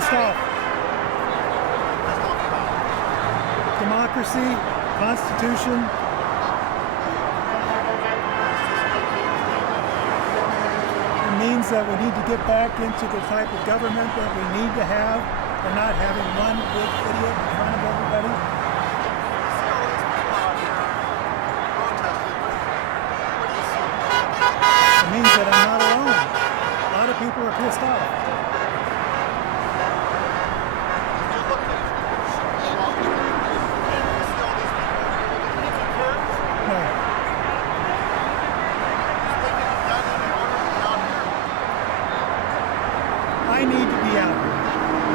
pissed off. Democracy, Constitution. It means that we need to get back into the type of government that we need to have and not having one big idiot in front of everybody. It means that I'm not alone. A lot of people are pissed off. I need to be out here.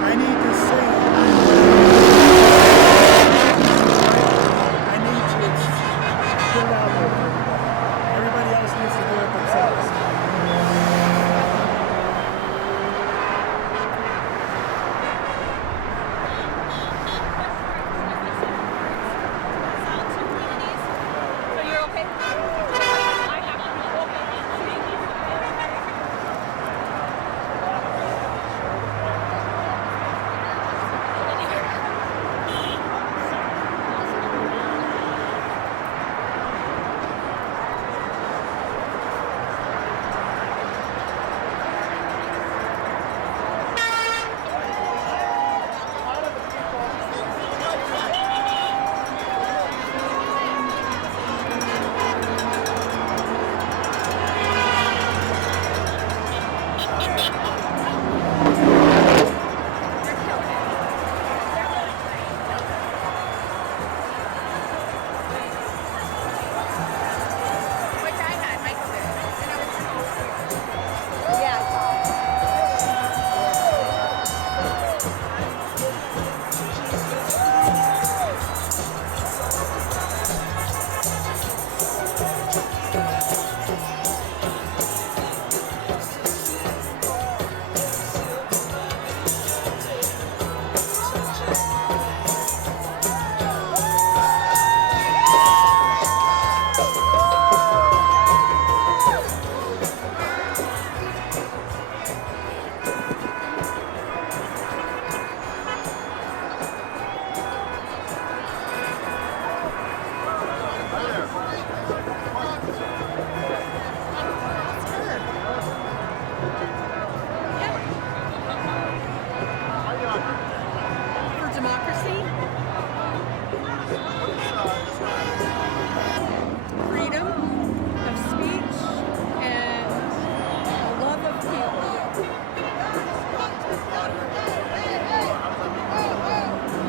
I need to say. I need to put it out there for everybody. Everybody else needs to do it themselves. So you're okay? For democracy, freedom of speech, and a love of people.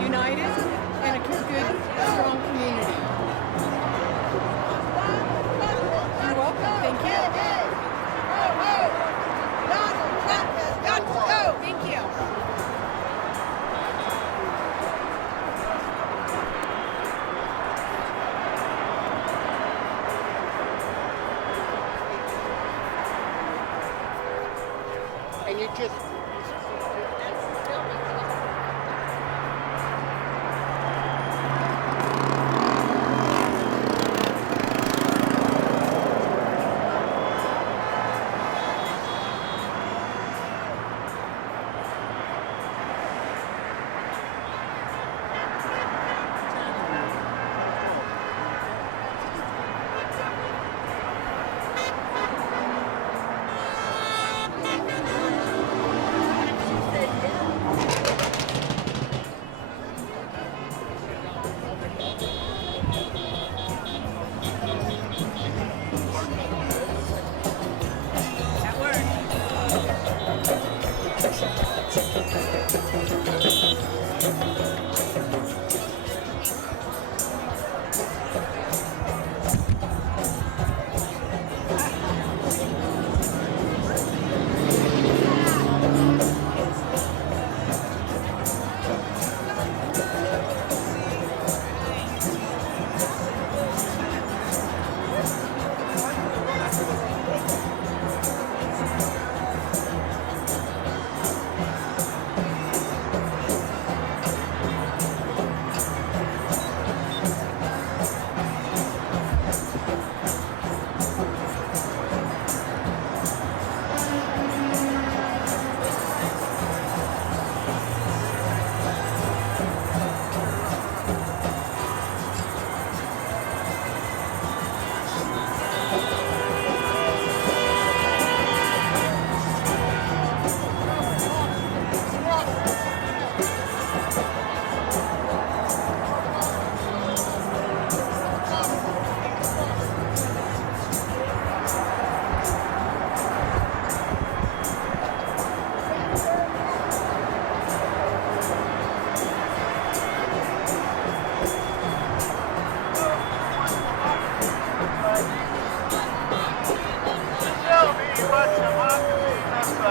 United and a good, strong community. You're welcome. Thank you. Thank you. And you just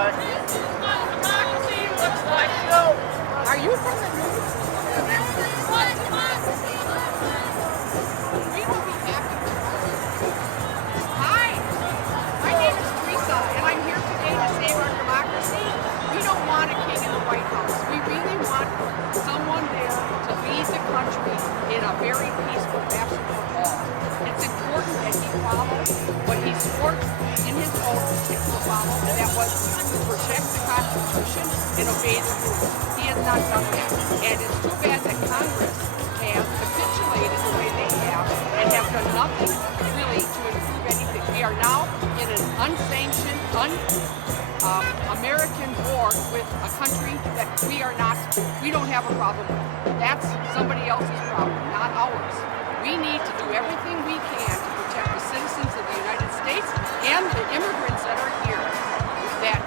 Are you from the news? We will be happy. Hi, my name is Teresa, and I'm here today to save our democracy. We don't want a king in the White House. We really want someone there to lead the country in a very peaceful fashion for all. It's important that he follow what he swore in his oath to follow, and that was to protect the Constitution and obey the rules. He has not done that, and it's too bad that Congress has capitulated the way they have and have done nothing really to improve anything. We are now in an unsanctioned, American war with a country that we don't have a problem with. That's somebody else's problem, not ours. We need to do everything we can to protect the citizens of the United States and the immigrants that are here. That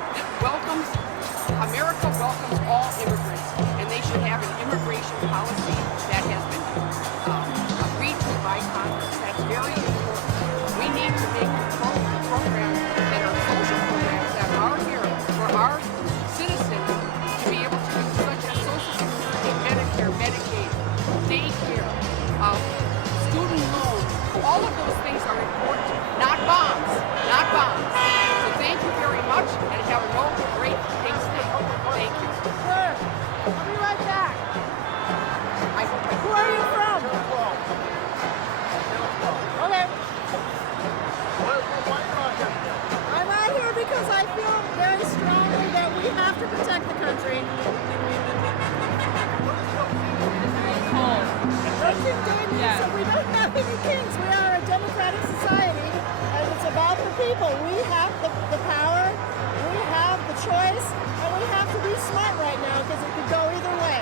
America welcomes all immigrants, and they should have an immigration policy that has been agreed to by Congress. That's very important. We need to make programs that are social programs that are here for our citizens to be able to do, such as Social Security, Medicare, Medicaid, daycare, student loans. All of those things are important. Not bombs. Not bombs. So thank you very much, and have a great Thanksgiving. Thank you. Sure. I'll be right back. Who are you from? Okay. I'm out here because I feel very strongly that we have to protect the country. King David said we don't have any kings. We are a democratic society, and it's about the people. We have the power, we have the choice, and we have to be smart right now because it could go either way.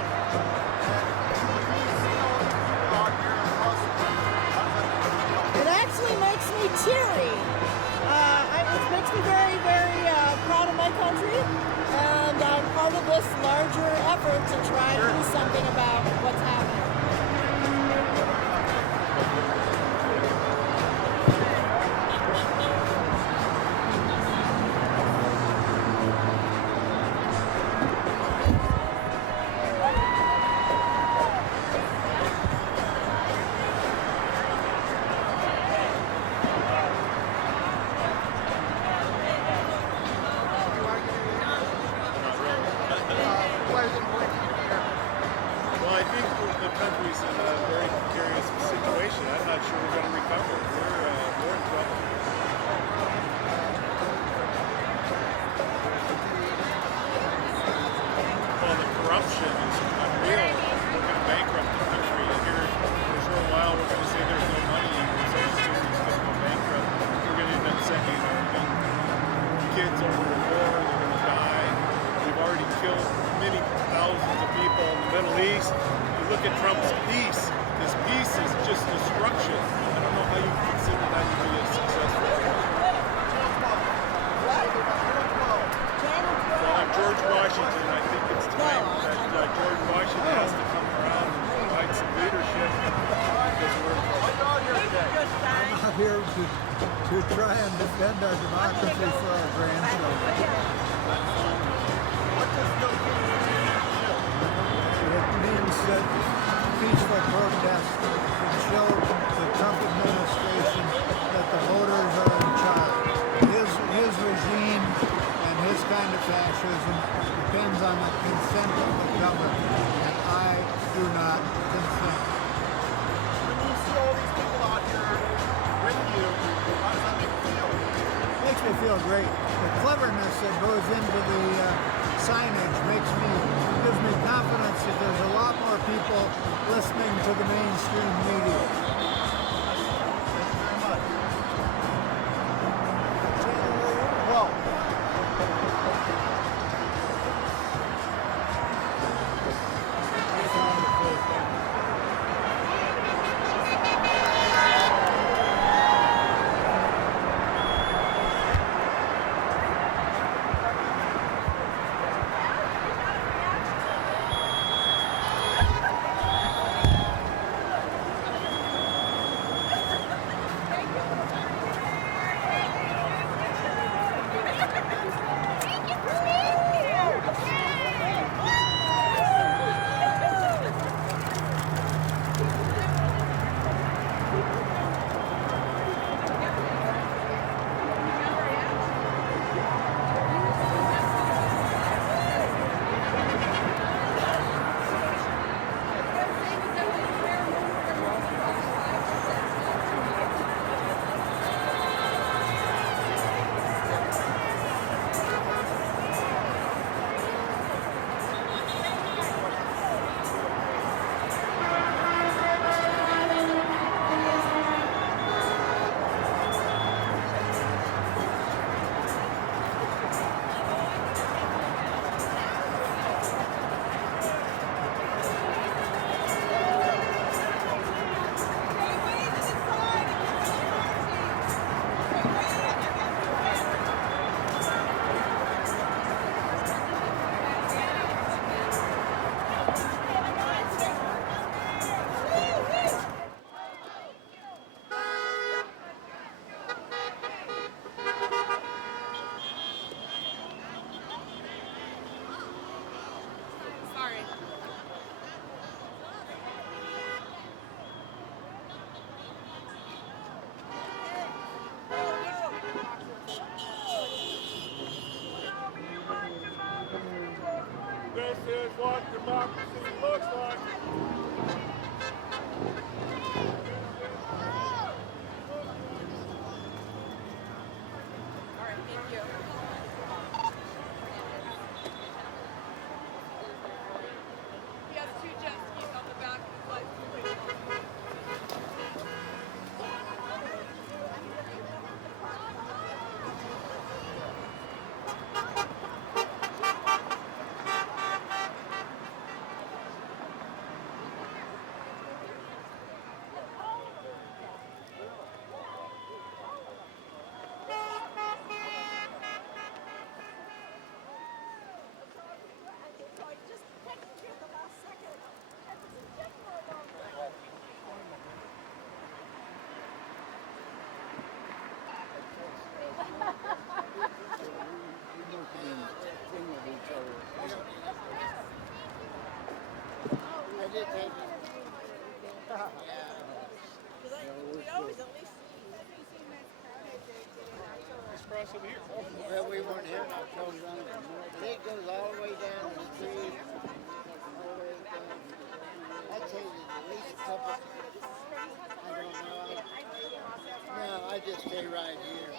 It actually makes me teary. It makes me very, very proud of my country, and I'm part of this larger effort to try to do something about what's happening. Well, I think the country's in a very precarious situation. I'm not sure we're going to recover. We're in trouble. Well, the corruption is unreal. We're going to bankrupt the country. And here, for a short while, we're going to say there's no money and Social Security is going to go bankrupt. We're going to end up sending kids over to war. They're going to die. We've already killed many thousands of people in the Middle East. You look at Trump's peace. His peace is just destruction. I don't know how you consider that to be a successful. Well, I'm George Washington. I think it's time that George Washington has to come around and provide some leadership because we're I'm out here to try and defend our democracy for our grandchildren. It means that peaceful protest can show the Trump administration that the voters are in charge. His regime and his kind of fascism depends on the consent of the government, and I do not consent. When you see all these people out here with you, how does that make you feel? Makes me feel great. The cleverness that goes into the signage gives me confidence that there's a lot more people listening to the mainstream media. Thank you very much. Well, what democracy looks like. All right, thank you. He has two jet skis on the back of his license plate. I did take it. We always at least Let's cross over here. Well, we weren't here in October. And it goes all the way down to the tree. All the way down. I'd say there's at least a couple. I don't know. No, I just stay right here.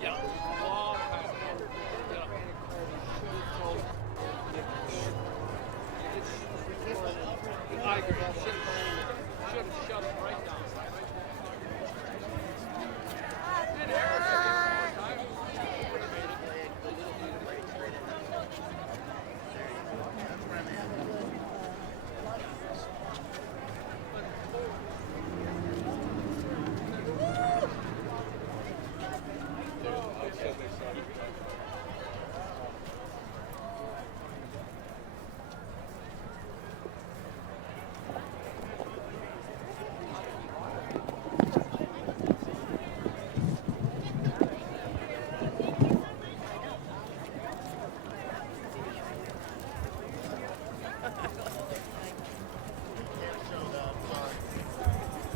Yeah. I agree. Should have shut him right down. And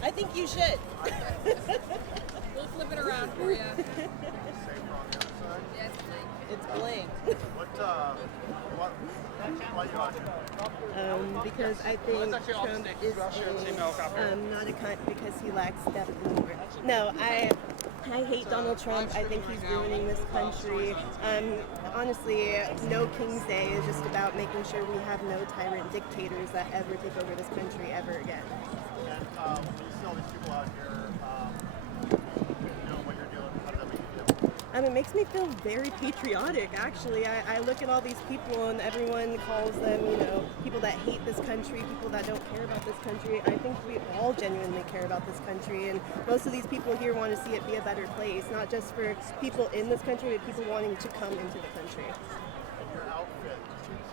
I think you should. We'll flip it around for you. Yes, Blake. It's blank. Why you on here? Because I think Trump is not a cunt because he lacks depth in the word. No, I hate Donald Trump. I think he's ruining this country. Honestly, No King's Day is just about making sure we have no tyrant dictators that ever take over this country ever again. And when you see all these people out here doing what you're doing, how does that make you feel? It makes me feel very patriotic, actually. I look at all these people and everyone calls them, people that hate this country, people that don't care about this country. I think we all genuinely care about this country, and most of these people here want to see it be a better place, not just for people in this country, but people wanting to come into the country. And your outfit,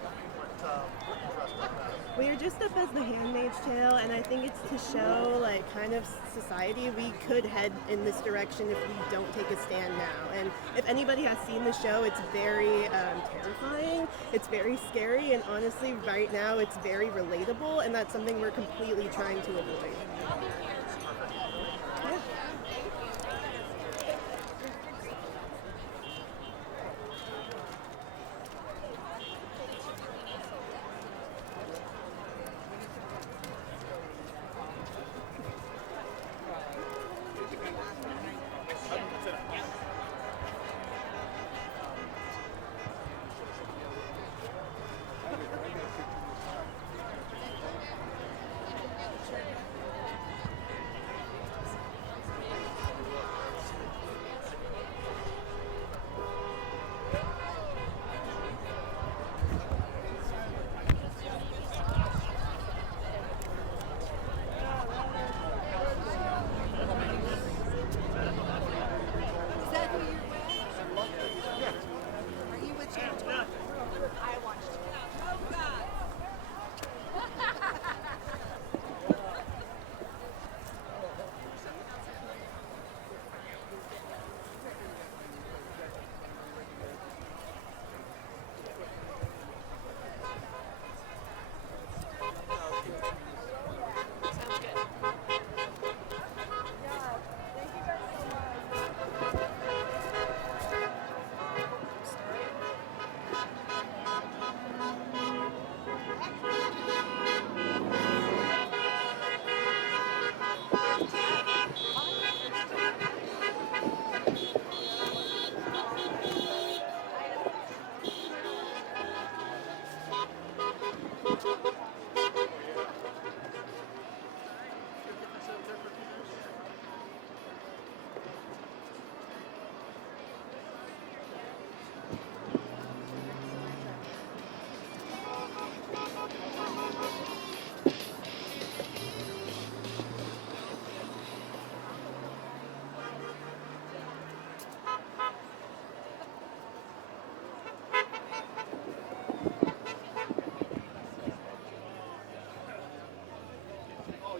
tell me what what interest in that? We're just up as the Handmaid's Tale, and I think it's to show, like, kind of society. We could head in this direction if we don't take a stand now. And if anybody has seen the show, it's very terrifying. It's very scary, and honestly, right now, it's very relatable, and that's something we're completely trying to avoid.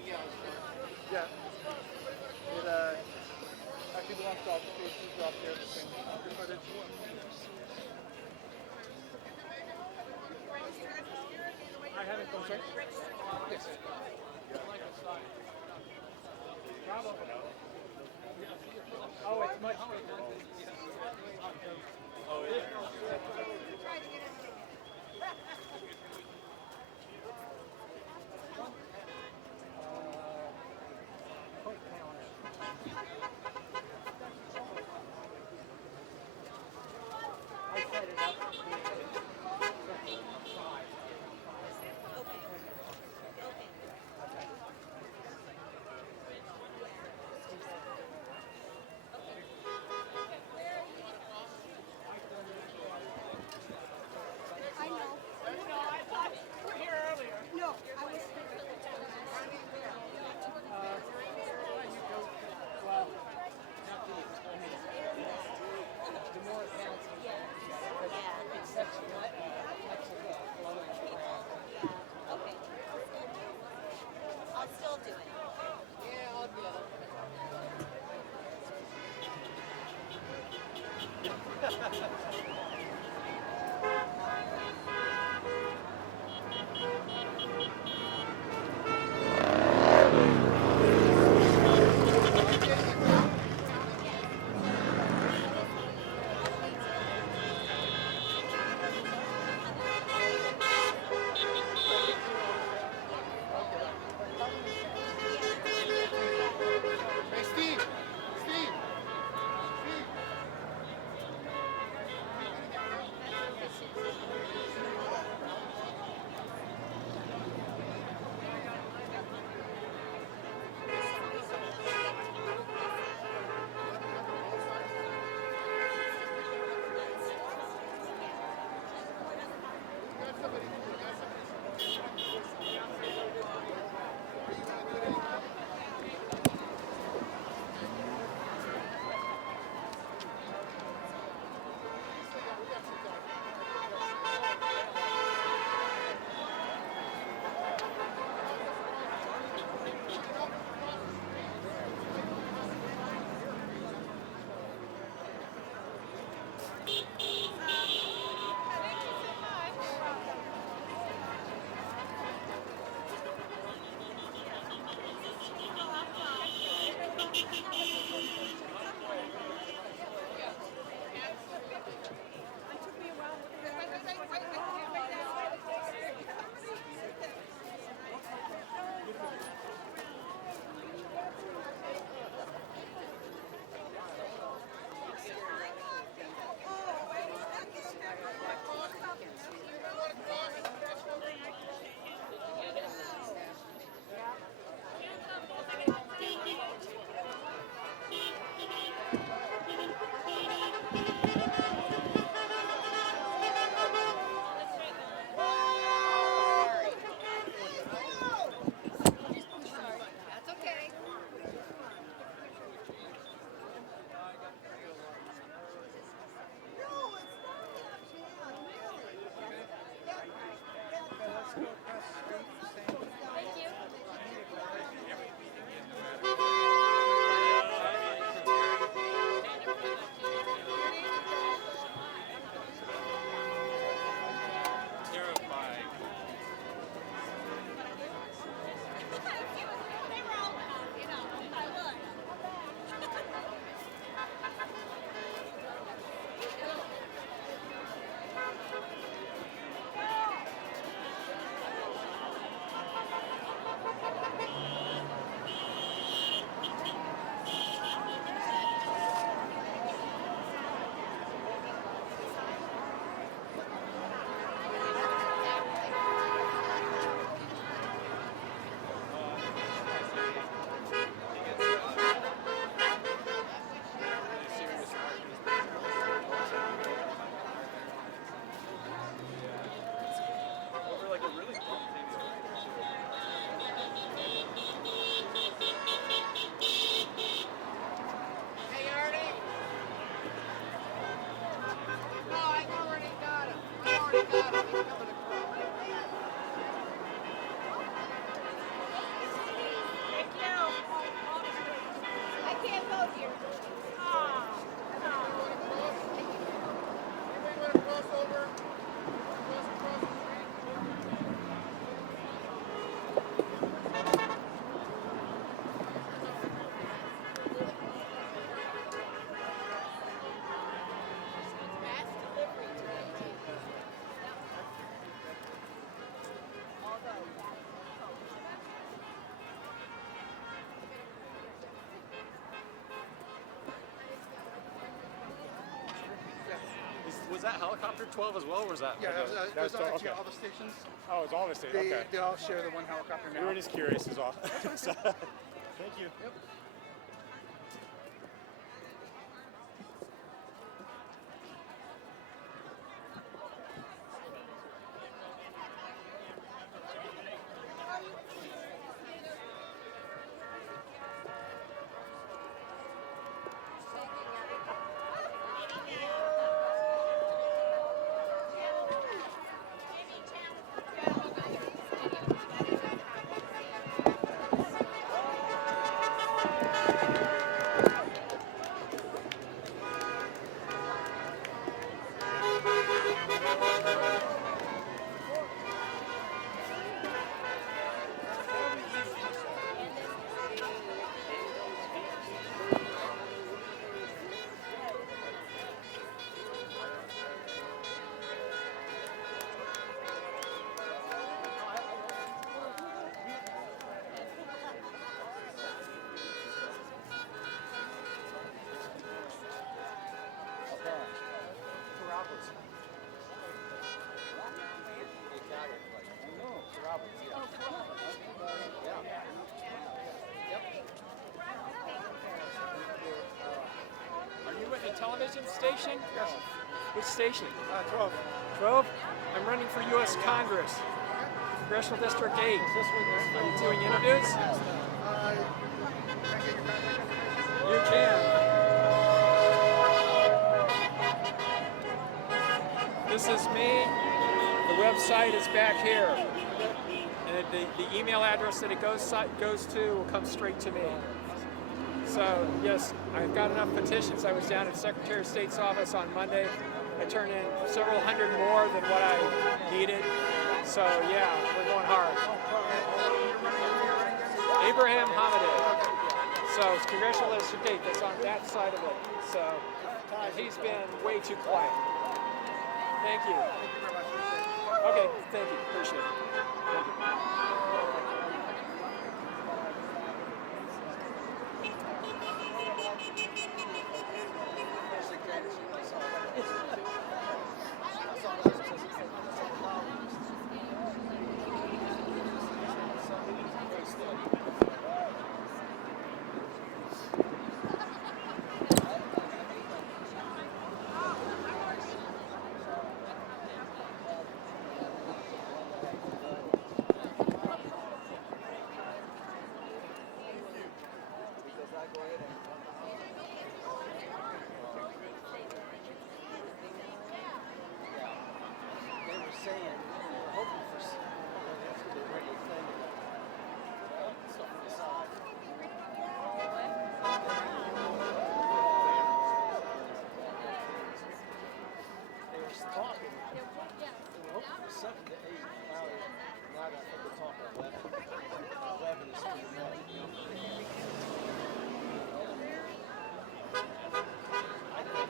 Yeah. Yeah. It actually launched off the stage, dropped there the same footage. I haven't gone sorry? Yes. Bravo. Oh, it's much. Oh, yeah. Hey, Steve! Steve! Steve! Terrifying. Over like a really cool thing. Hey, Artie. No, I already got him. I already got him. He's coming across. Thank you. I can't vote here. Ah. Anybody want to cross over? Cross across the street? Was that helicopter 12 as well, or was that? Yeah, that was actually 12? Okay. all the stations. Oh, it's all the state. Okay. They all share the one helicopter now. We were just curious as well. So, thank you. Yep. Are you at a television station? Yes. Which station? 12. 12? I'm running for U.S. Congress. Congressional District 8. Are you doing interviews? You can. This is me. The website is back here. And the email address that it goes to will come straight to me. So, yes, I've got enough petitions. I was down at Secretary of State's office on Monday. I turned in several hundred more than what I needed. So, yeah, we're going hard. Abraham Hamadeh. So, it's Congressional District 8. That's on that side of it. So, he's been way too quiet. Thank you. Okay, thank you. Appreciate it. Thank you. They were saying, we're hoping for 7 to 8 now, now that I think we're talking 11. 11 is pretty much, you know. I think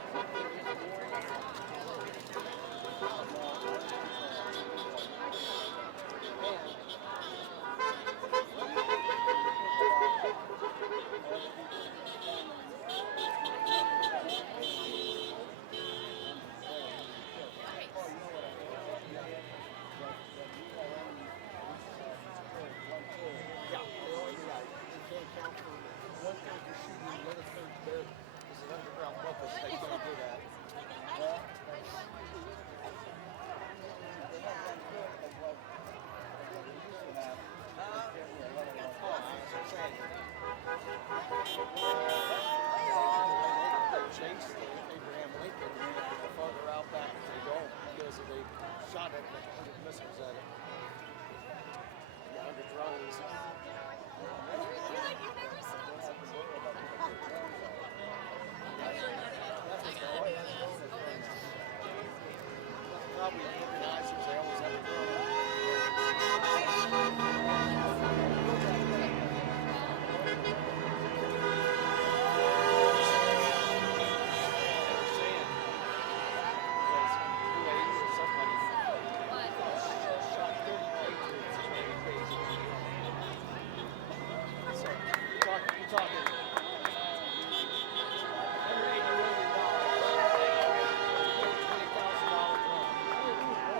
Chase Abraham Lincoln farther out back as they go because they shot at 100 missiles at it. Yeah, 100 drones. Probably organizers, they always have a drone. $180 million. $20,000 drone.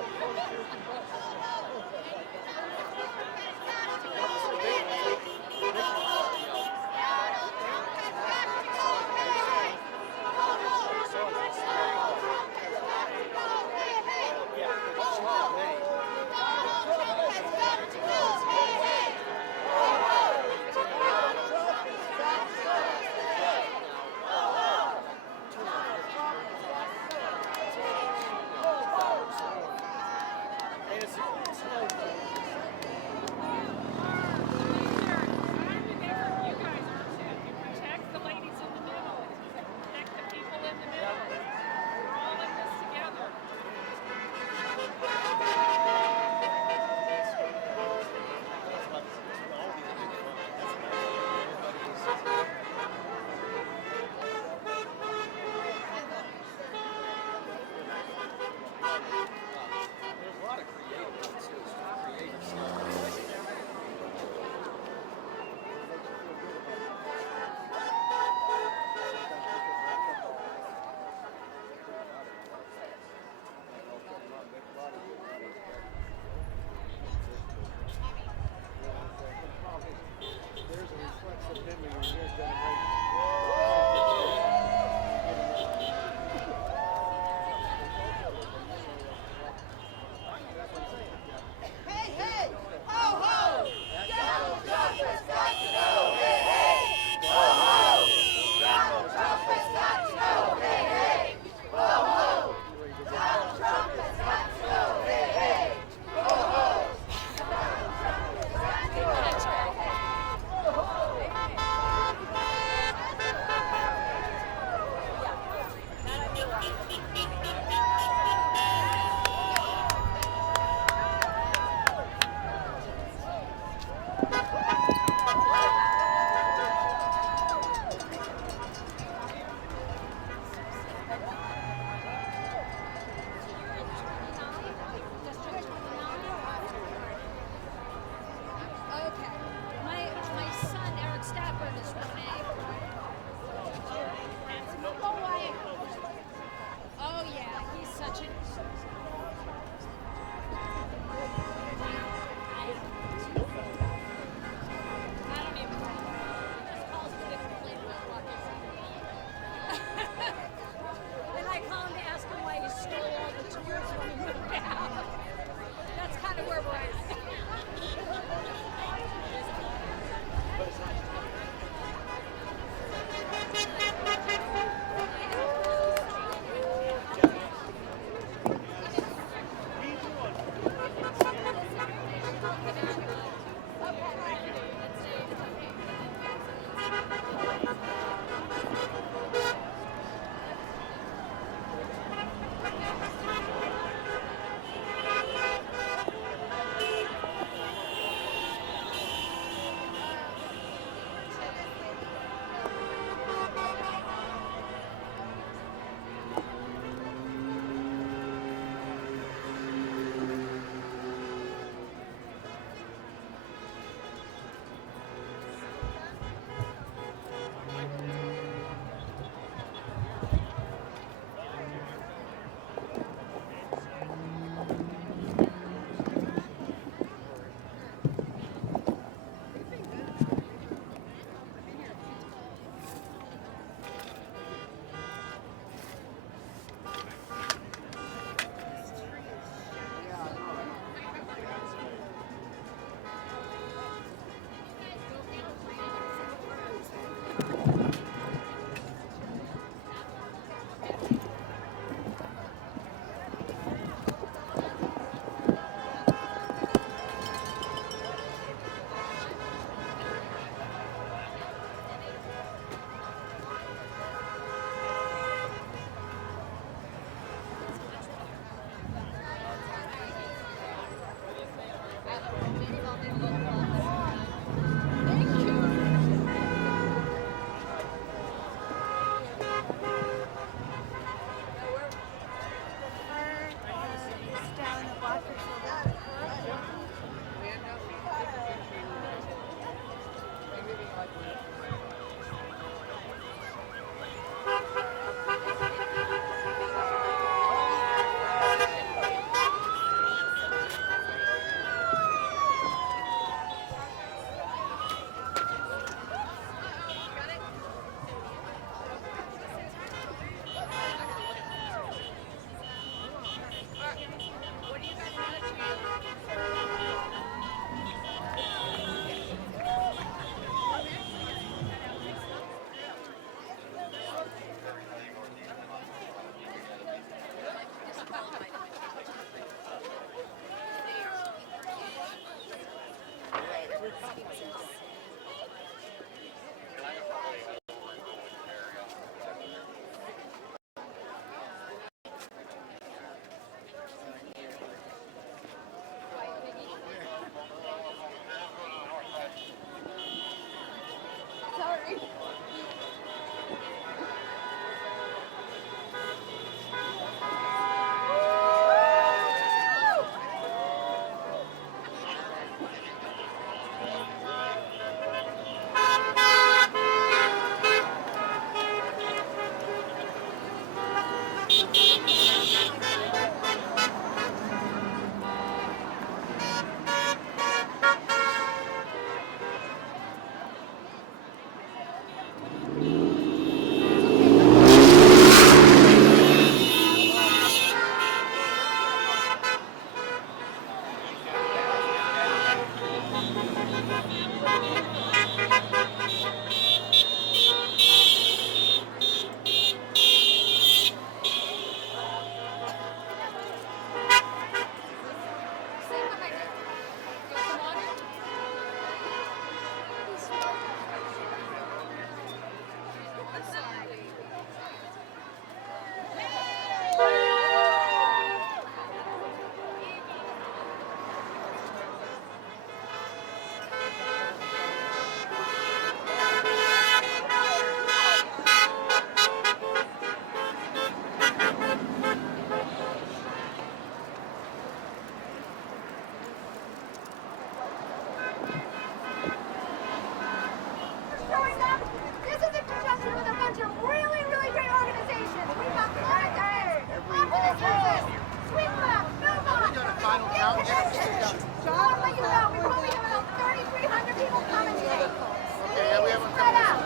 want to let you know, we probably have about 3,300 people coming today. Okay, yeah, we haven't Spread come. out.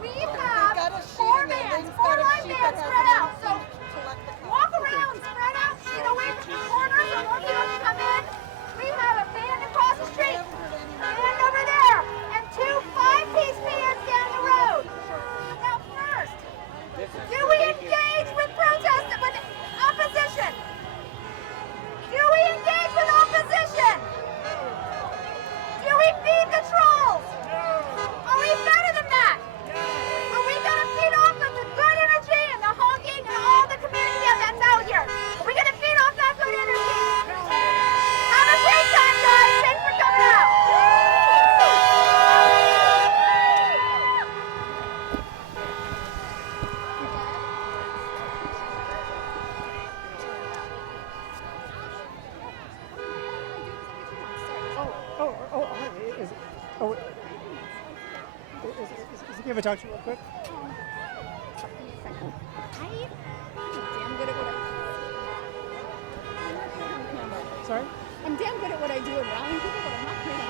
We have 4 bands, 4 live bands spread out. So walk around, spread out, get away from the corners so more people can come in. We have a band across the street, a band over there, and 2 5-piece bands down the road. Now first, do we engage with protest, with opposition? Do we engage with opposition? Do we feed the trolls? Are we better than that? Are we going to feed off of the good energy and the honking and all the community that's out here? Are we going to feed off that good energy? Have a great time, guys. Thanks for coming out. Is he ever talk to you real quick? Sorry? I'm damn good at what I do and rallying people, but I'm not good at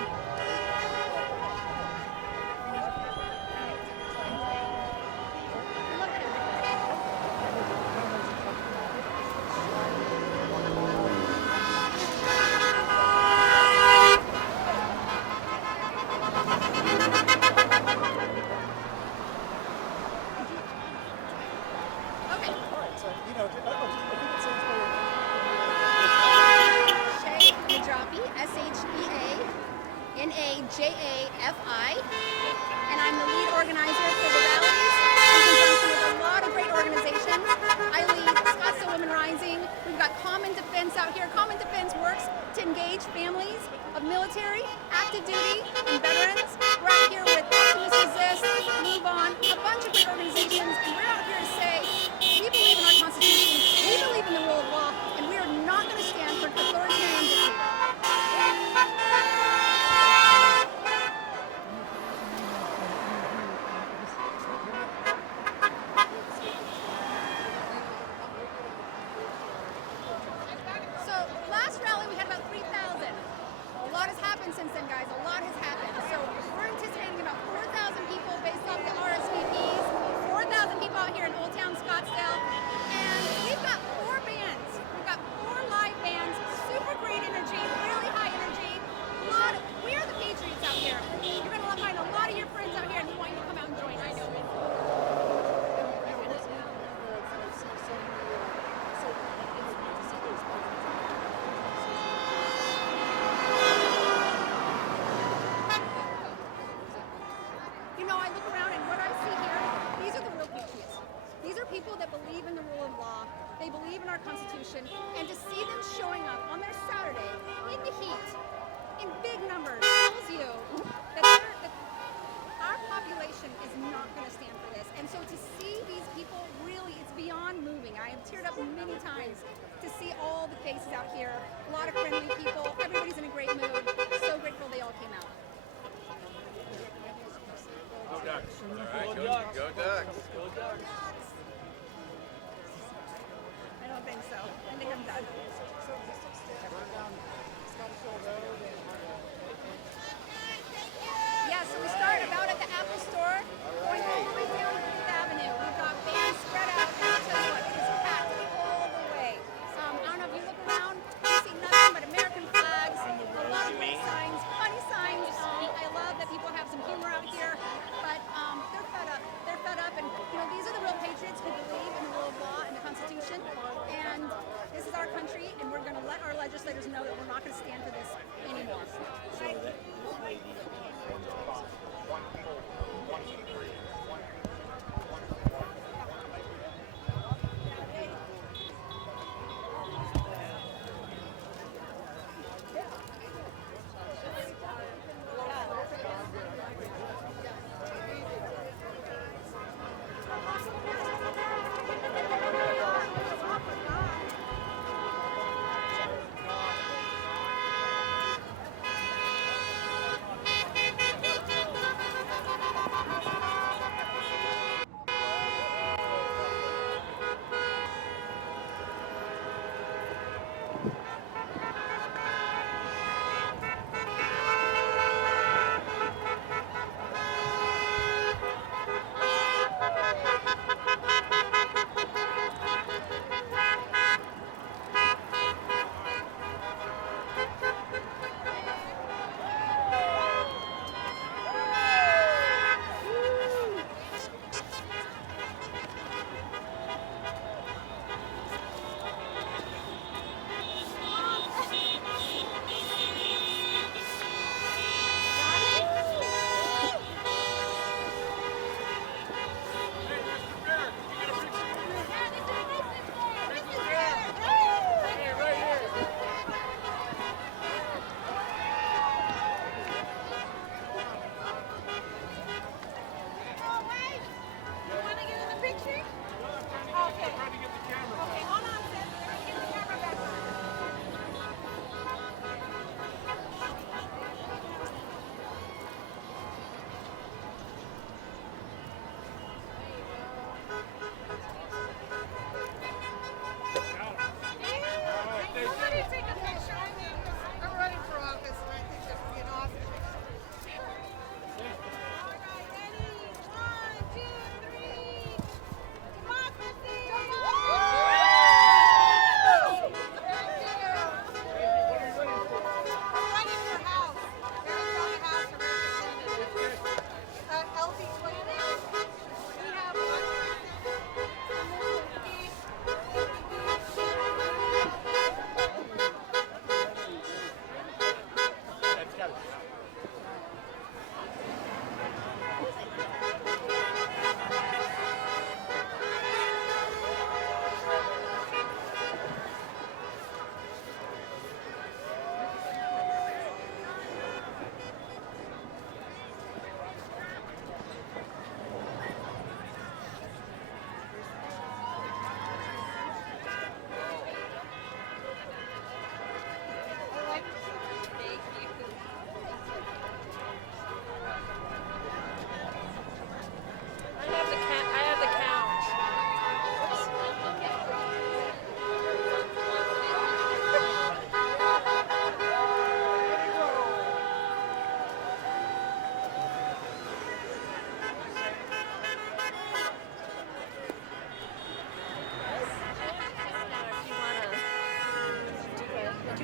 Shay Najafi, S-H-E-A-N-A-J-A-F-I, and I'm the lead organizer for the rallies in conjunction with a lot of great organizations. I lead Scottsdale Women Rising. We've got Common Defense out here. Common Defense works to engage families of military, active duty, and veterans. We're out here with Optimus Resist, Move On, a bunch of great organizations, and we're out here to say we believe in our Constitution, we believe in the rule of law, and we are not going to stand for an authoritarian dictator. So last rally we had about 3,000. A lot has happened since then, guys. A lot has happened. So we're anticipating about 4,000 people based off the RSVPs. 4,000 people out here in Old Town Scottsdale. And we've got 4 bands. We've got 4 live bands. Super great energy, really high energy. We are the Patriots out here. You're going to find a lot of your friends out here and we want you to come out and join us. You know, I look around and what I see here, these are the real patriots. These are people that believe in the rule of law. They believe in our Constitution. And to see them showing up on their Saturday in the heat, in big numbers, tells you that our population is not going to stand for this. And so to see these people, really, it's beyond moving. I have teared up many times to see all the faces out here. A lot of friendly people. Everybody's in a great mood. So grateful they all came out. Go Ducks. All right, go Ducks. Go Ducks. I don't think so. I think I'm done. Yeah, so we start about at the Apple Store, going all the way down to Fifth Avenue. We've got bands spread out, and I'll tell you what, it is packed all the way. I don't know if you look around, you see nothing but American flags, a lot of great signs, funny signs. I love that people have some humor out here, but they're fed up. They're fed up, and you know, these are the real patriots who believe in the rule of law and the Constitution, and this is our country,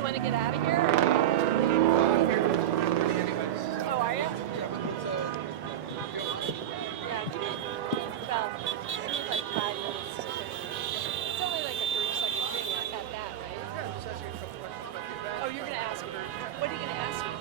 want to get out of here? Oh, are you? Yeah, give me about, I need like 5 minutes to finish. It's only like a 30-second video. I got that, right? Oh, you're going to ask me. What are you going to ask me?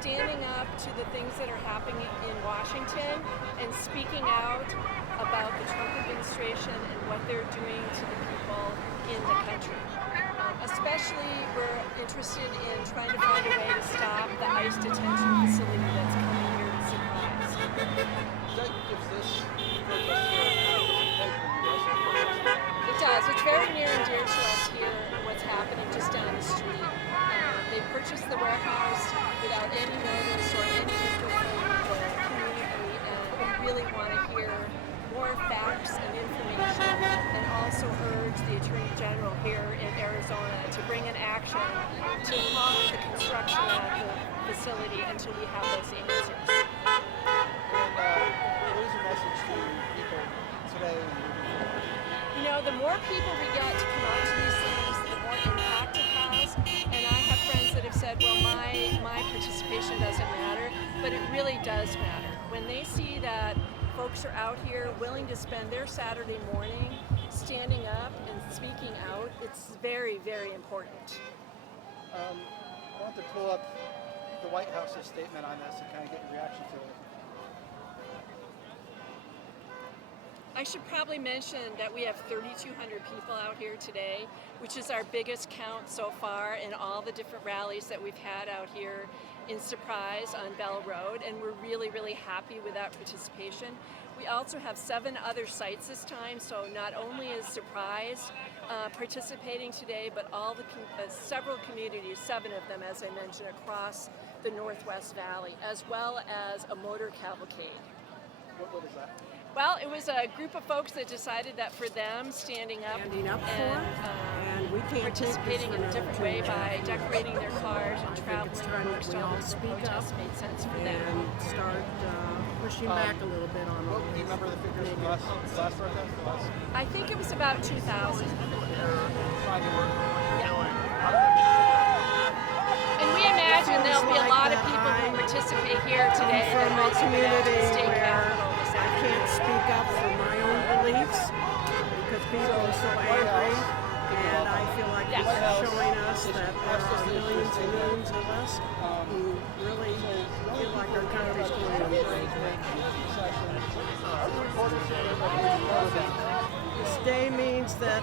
standing up to the things that are happening in Washington and speaking out about the Trump administration and what they're doing to the people in the country. Especially, we're interested in trying to find a way to stop the ICE detention facility that's coming here to Surprise. That gives this protest here a different type of protest. It does. It's very near and dear to us here, what's happening just down the street. They purchased the warehouse without any notice or any input from the community, and we really want to hear more facts and information, and also urge the Attorney General here in Arizona to bring an action to halt the construction of the facility until we have those answers. And what is your message to people today and moving forward? You know, the more people we get to come out to these things, the more impact it has. And I have friends that have said, well, my participation doesn't matter, but it really does matter. When they see that folks are out here willing to spend their Saturday morning standing up and speaking out, it's very, very important. I want to pull up the White House's statement on this and kind of get your reaction to it. I should probably mention that we have 3,200 people out here today, which is our biggest count so far in all the different rallies that we've had out here in Surprise on Bell Road, and we're really, really happy with that participation. We also have 7 other sites this time, so not only is Surprise participating today, but all the several communities, 7 of them, as I mentioned, across the Northwest Valley, as well as a motor cavalcade. What is that? Well, it was a group of folks that decided that for them, standing up and we can't participating in a different way by decorating their cars and traveling it's time that we all speak up made sense for them. and start pushing back a little bit on all Do you this. remember the figures from last protest? I think it was about 2,000. And we imagine there'll be a lot of people who participate here today that from a also go to the community state where capitol this I can't speak up for my own beliefs because people are so angry, and I feel like this is showing us that there are millions and millions of us who really feel like our country's going to break. This day means that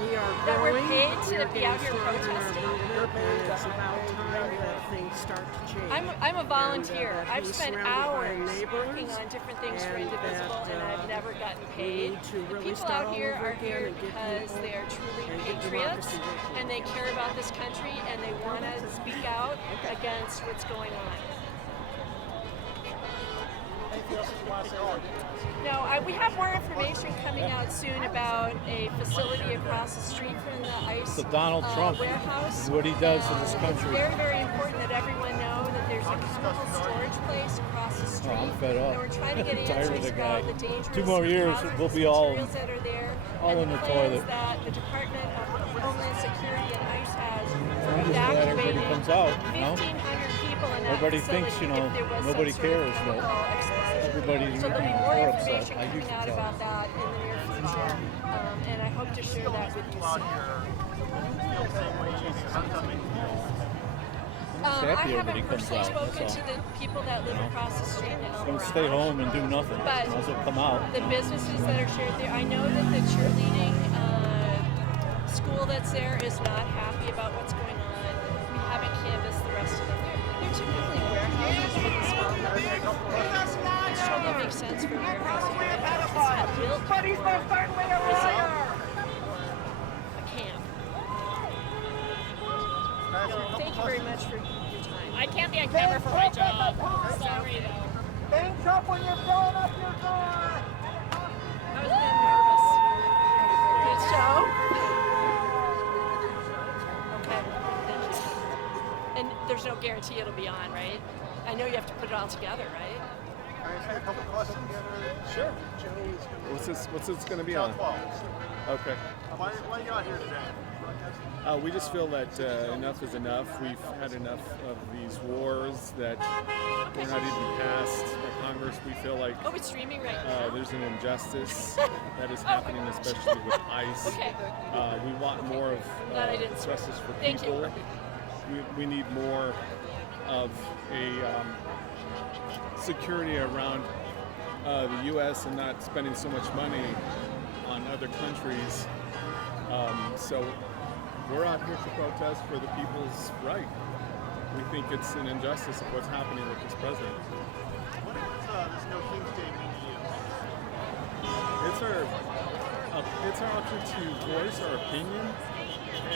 we are That we're growing, paid we to are be getting out here stronger in our protesting. movement, and it's about time that things start to change. I'm a volunteer. And, I've he's spent surrounded by hours neighbors, working on different things for and Indivisible, that, and I've never gotten we paid. need to The really people start out all here over are again here and get because people they are truly and get patriots, democracy working. and they care about this country, and they want to speak out against what's going on. Anything else that you want to say? No, we have more information coming out soon about a facility across the street from the ICE So Donald Trump, warehouse. what he does to this It's country. very, very important that everyone know that there's a chemical storage place across the street. I'm fed up. And we're trying to get I'm tired of answers the guy. about the dangerous 2 more years, hazardous we'll be all materials that are there, all and in the plans toilet. that the Department of Homeland Security and ICE has for I'm just glad everybody evacuating comes out, you know? 1,500 people in that Everybody facility thinks, you know, if there was nobody some sort of cares, but chemical explosion. everybody's So there'll be more more information upset. I coming usually out tell about that in the near future, and I hope to share that with you soon. happy I everybody haven't comes personally out, spoken that's to all. the people that live across the street in El Don't stay Mirage. home and do nothing. But Might as well come out. the businesses that are shared there, I know that the cheerleading school that's there is not happy about what's going on. We haven't canvassed the rest of them. They're typically warehouses with a small number of employees. It totally makes sense for warehouses. It's not built for a camp. Thank you very much for your time. I can't be on camera for my job. Sorry though. Hands up when you're filling up your car. I was a bit nervous. Good show? Okay, thank you. And there's no guarantee it'll be on, right? I know you have to put it all together, right? Sure. What's this going to be on? Okay. Why are you out here today? We just feel that enough is enough. We've had enough of these wars that we're not even past Congress. We feel like Oh, it's streaming right now. there's an injustice that is happening, especially with ICE. Okay. We want more of Glad I didn't swear. justice for Thank you. people. We need more of a security around the U.S. and not spending so much money on other countries. So we're out here to protest for the people's right. We think it's an injustice of what's happening with this president. What does this No King's Day mean to you? It's our option to voice our opinion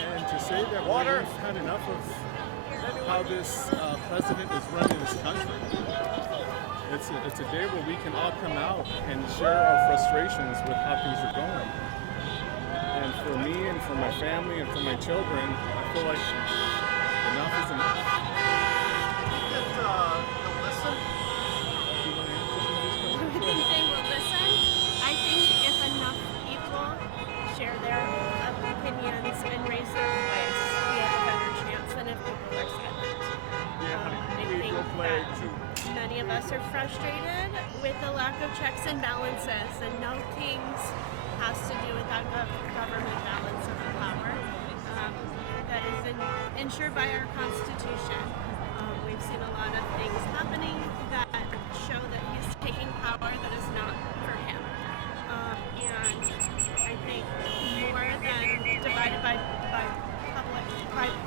and to say that we've had enough of how this president is running this country. It's a day where we can all come out and share our frustrations with how things are going. And for me and for my family and for my children, I feel like enough is enough. I think they will listen. I think if enough people share their opinions and raise their voice, we have a better chance than if people are silent. I think that many of us are frustrated with the lack of checks and balances, and No Kings has to do with that government balance of power that is ensured by our Constitution. We've seen a lot of things happening that show that he's taking power that is not for him. And I think more than divided by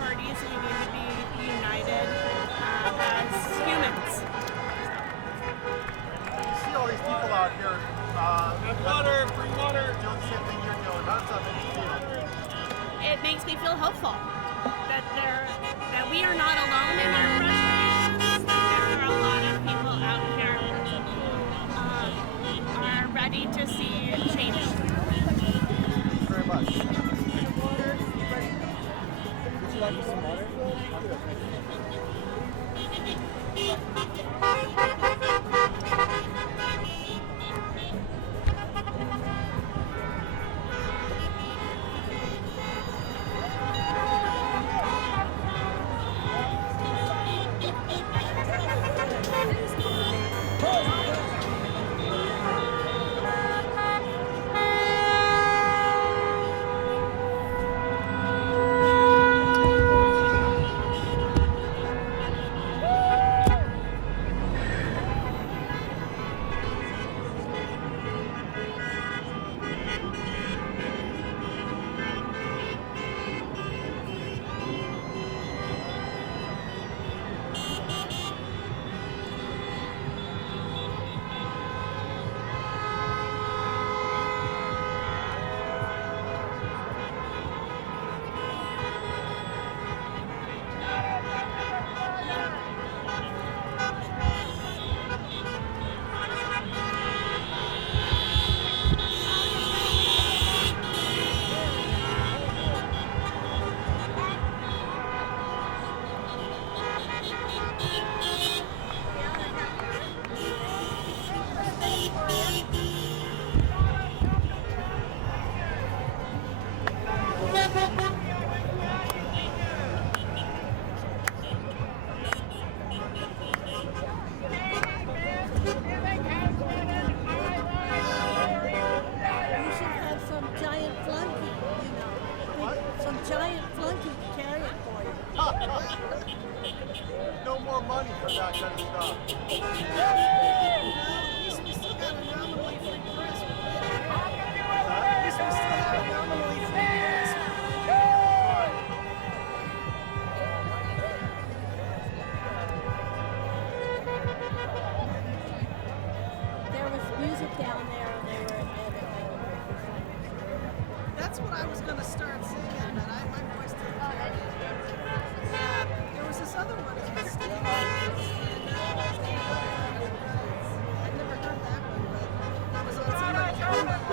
parties, we need to be united as humans. You see all these people out here. Bring water. Doing the same thing you're doing. How does that make you feel? It makes me feel hopeful that we are not alone in our frustrations. There are a lot of people out here who are ready to see change. Thank you very much. Would you like some water? No more money for that kind of stuff. There was music down there and they were That's what I was going to start singing, but my voice didn't carry it. There was this other one. It was Stevie Wonder. I'd never heard that one, but it was on some of the albums.